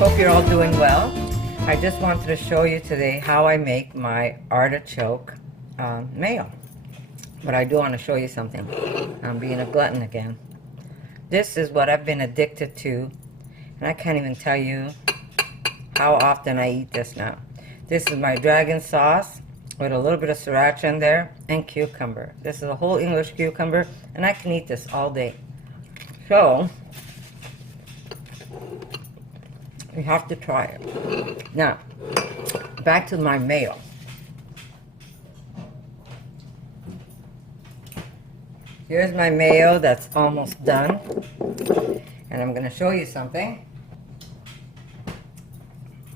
Hope you're all doing well. I just wanted to show you today how I make my artichoke mayo. But I do want to show you something. I'm being a glutton again. This is what I've been addicted to, and I can't even tell you how often I eat this now. This is my dragon sauce with a little bit of sriracha in there and cucumber. This is a whole English cucumber, and I can eat this all day. So you have to try it. Now, back to my mayo. Here's my mayo that's almost done. And I'm going to show you something.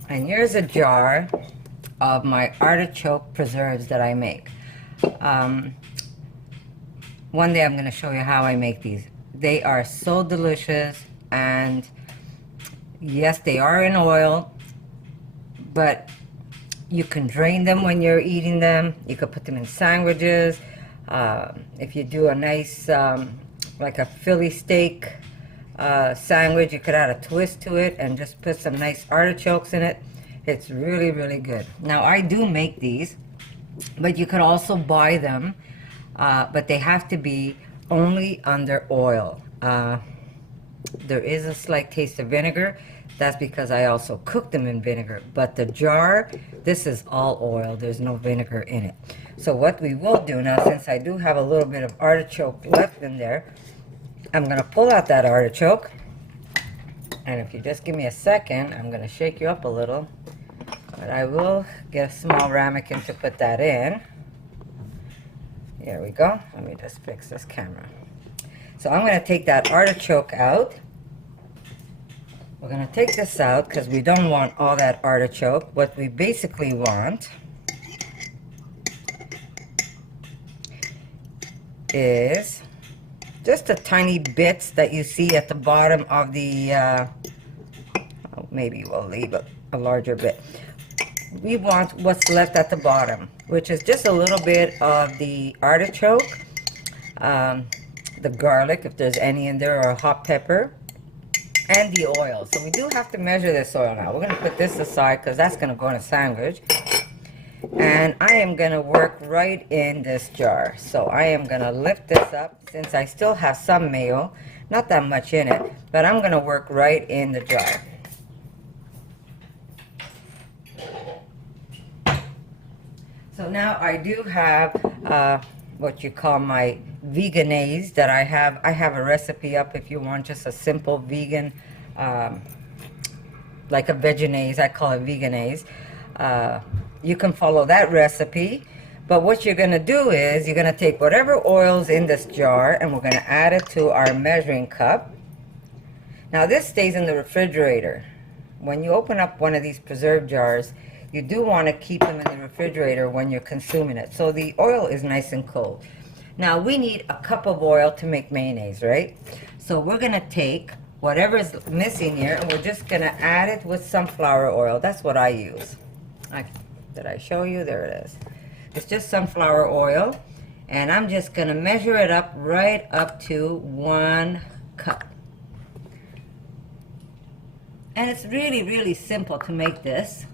And here's a jar of my artichoke preserves that I make. One day I'm going to show you how I make these. They are so delicious, and yes, they are in oil, but you can drain them when you're eating them. You could put them in sandwiches. If you do a nice, like a Philly steak sandwich, you could add a twist to it and just put some nice artichokes in it. It's really, really good. Now, I do make these, but you could also buy them, but they have to be only under oil. There is a slight taste of vinegar. That's because I also cook them in vinegar. But the jar, this is all oil. There's no vinegar in it. So what we will do now, since I do have a little bit of artichoke left in there, I'm going to pull out that artichoke. And if you just give me a second, I'm going to shake you up a little. But I will get a small ramekin to put that in. There we go. Let me just fix this camera. So I'm going to take that artichoke out. We're going to take this out because we don't want all that artichoke. What we basically want is just the tiny bits that you see at the bottom of the, maybe we'll leave a larger bit. We want what's left at the bottom, which is just a little bit of the artichoke, the garlic, if there's any in there, or a hot pepper, and the oil. So we do have to measure this oil now. We're going to put this aside because that's going to go in a sandwich. And I am going to work right in this jar. So I am going to lift this up, since I still have some mayo, not that much in it, but I'm going to work right in the jar. So now I do have what you call my Vegan-aise that I have. I have a recipe up if you want just a simple vegan, like a Vegan-aise. I call it Vegan-aise. You can follow that recipe, but what you're going to do is you're going to take whatever oil's in this jar and we're going to add it to our measuring cup. Now this stays in the refrigerator. When you open up one of these preserve jars, you do want to keep them in the refrigerator when you're consuming it, so the oil is nice and cold. Now we need a cup of oil to make mayonnaise, right? So we're going to take whatever's missing here and we're just going to add it with sunflower oil. That's what I use. Did I show you? There it is. It's just sunflower oil, and I'm just going to measure it up right up to 1 cup. And it's really, really simple to make this.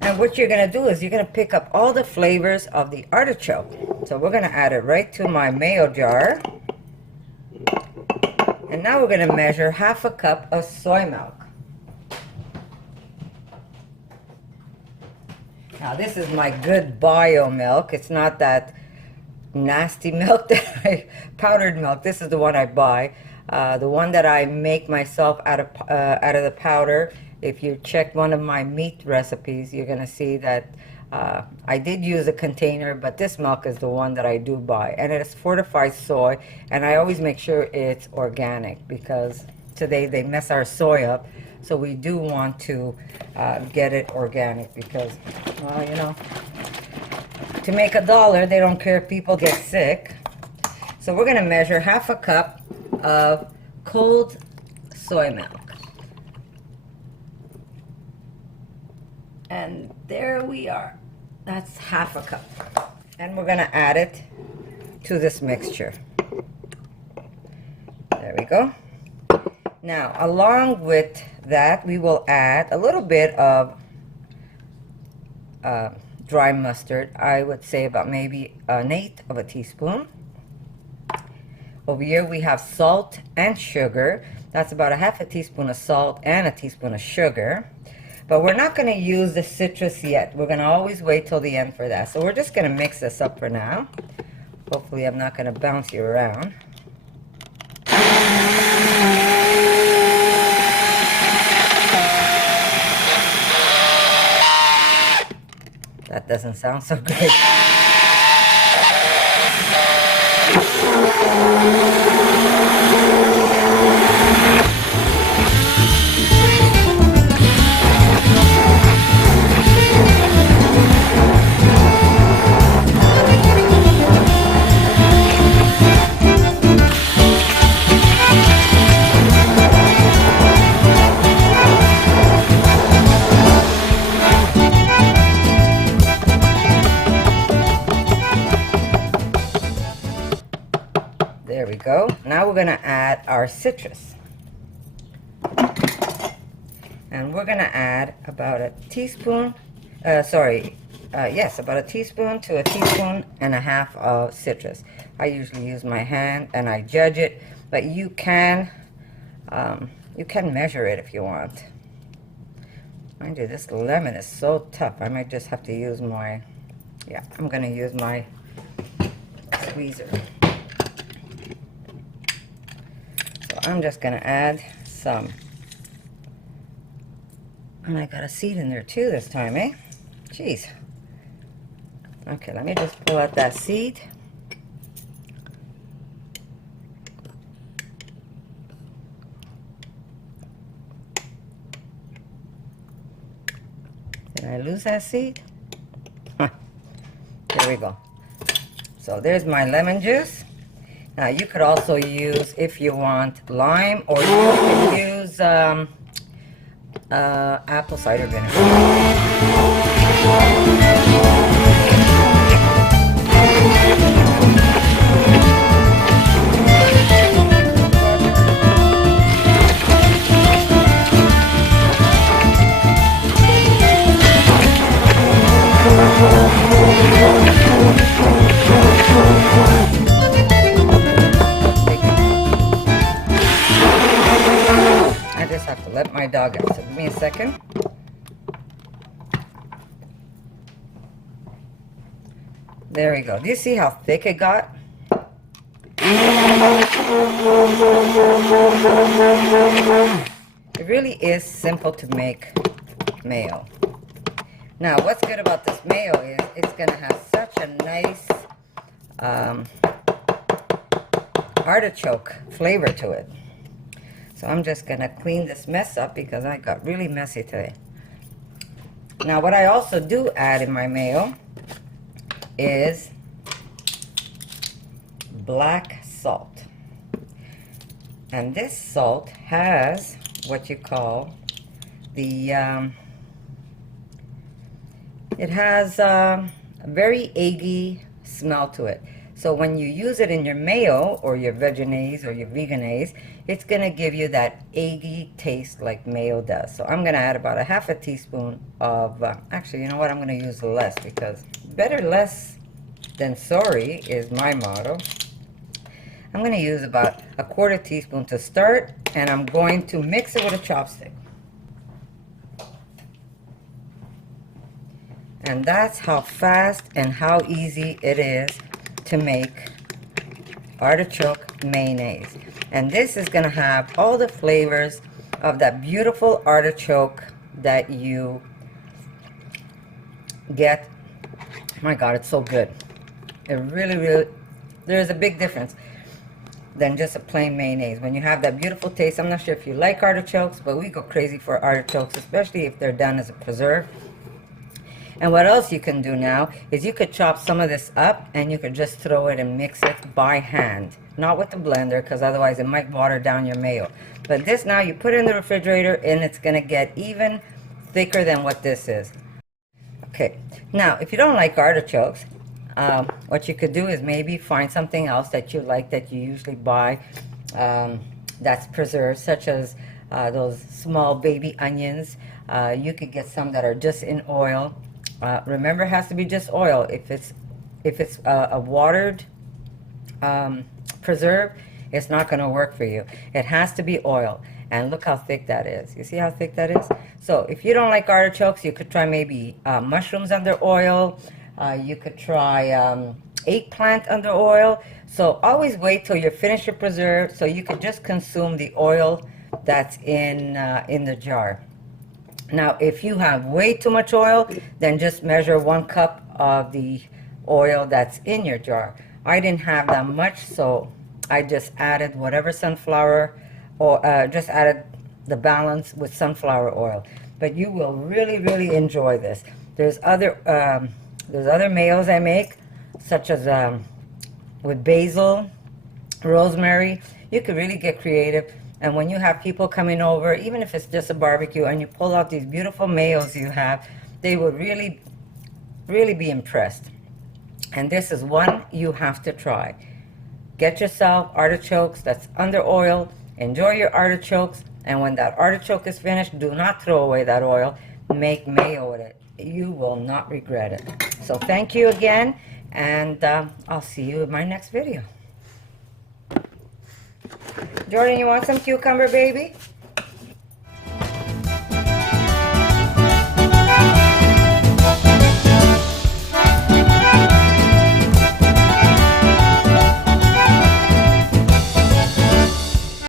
And what you're going to do is you're going to pick up all the flavors of the artichoke. So we're going to add it right to my mayo jar. And now we're going to measure half a cup of soy milk. Now this is my good bio milk. It's not that nasty milk that powdered milk. This is the one I buy. The one that I make myself out of the powder. If you check one of my meat recipes, you're going to see that I did use a container, but this milk is the one that I do buy. And it is fortified soy, and I always make sure it's organic because today they mess our soy up. So we do want to get it organic because, well, you know, to make $1, they don't care if people get sick. So we're going to measure half a cup of cold soy milk. And there we are. That's half a cup. And we're going to add it to this mixture. There we go. Now, along with that, we will add a little bit of dry mustard. I would say about maybe an eighth of a teaspoon. Over here we have salt and sugar. That's about a half a teaspoon of salt and a teaspoon of sugar. But we're not going to use the citrus yet. We're going to always wait till the end for that. So we're just going to mix this up for now. Hopefully I'm not going to bounce you around. That doesn't sound so great. There we go. Now we're going to add our citrus. And we're going to add about a teaspoon, about a teaspoon to a teaspoon and a half of citrus. I usually use my hand and I judge it, but you can measure it if you want. Mind you, this lemon is so tough. I might just have to use my, I'm going to use my squeezer. I'm just going to add some. And I got a seed in there too this time, eh? Jeez. Okay, let me just pull out that seed. Did I lose that seed? There we go. So there's my lemon juice. Now you could also use, if you want, lime, or you can use apple cider vinegar. Let my dog out, so give me a second. There we go. Do you see how thick it got? It really is simple to make mayo. Now, what's good about this mayo is it's going to have such a nice artichoke flavor to it. So I'm just going to clean this mess up because I got really messy today. Now what I also do add in my mayo is black salt. And this salt has what you call the, it has a very eggy smell to it. So when you use it in your mayo or your Vegan-aise or your Vegan-aise, it's going to give you that eggy taste like mayo does. So I'm going to add about a half a teaspoon of, actually, you know what, I'm going to use less because better less than sorry is my motto. I'm going to use about a quarter teaspoon to start, and I'm going to mix it with a chopstick. And that's how fast and how easy it is to make artichoke mayonnaise. And this is going to have all the flavors of that beautiful artichoke that you get. My God, it's so good. It really, there's a big difference than just a plain mayonnaise. When you have that beautiful taste, I'm not sure if you like artichokes, but we go crazy for artichokes, especially if they're done as a preserve. And what else you can do now is you could chop some of this up and you could just throw it and mix it by hand. Not with the blender, because otherwise it might water down your mayo. But this now you put it in the refrigerator and it's going to get even thicker than what this is. Okay, now if you don't like artichokes, what you could do is maybe find something else that you like that you usually buy that's preserved, such as those small baby onions. You could get some that are just in oil. Remember, it has to be just oil. If it's a watered preserve, it's not going to work for you. It has to be oil. And look how thick that is. You see how thick that is? So if you don't like artichokes, you could try maybe mushrooms under oil. You could try eggplant under oil. So always wait till you finish your preserve so you can just consume the oil that's in the jar. Now, if you have way too much oil, then just measure 1 cup of the oil that's in your jar. I didn't have that much, so I just added whatever sunflower, or just added the balance with sunflower oil. But you will really, really enjoy this. There's other mayos I make, such as with basil, rosemary. You could really get creative. And when you have people coming over, even if it's just a barbecue, and you pull out these beautiful mayos you have, they will really, really be impressed. And this is one you have to try. Get yourself artichokes that's under oil. Enjoy your artichokes. And when that artichoke is finished, do not throw away that oil. Make mayo with it. You will not regret it. So thank you again, and I'll see you in my next video. Jordan, you want some cucumber, baby?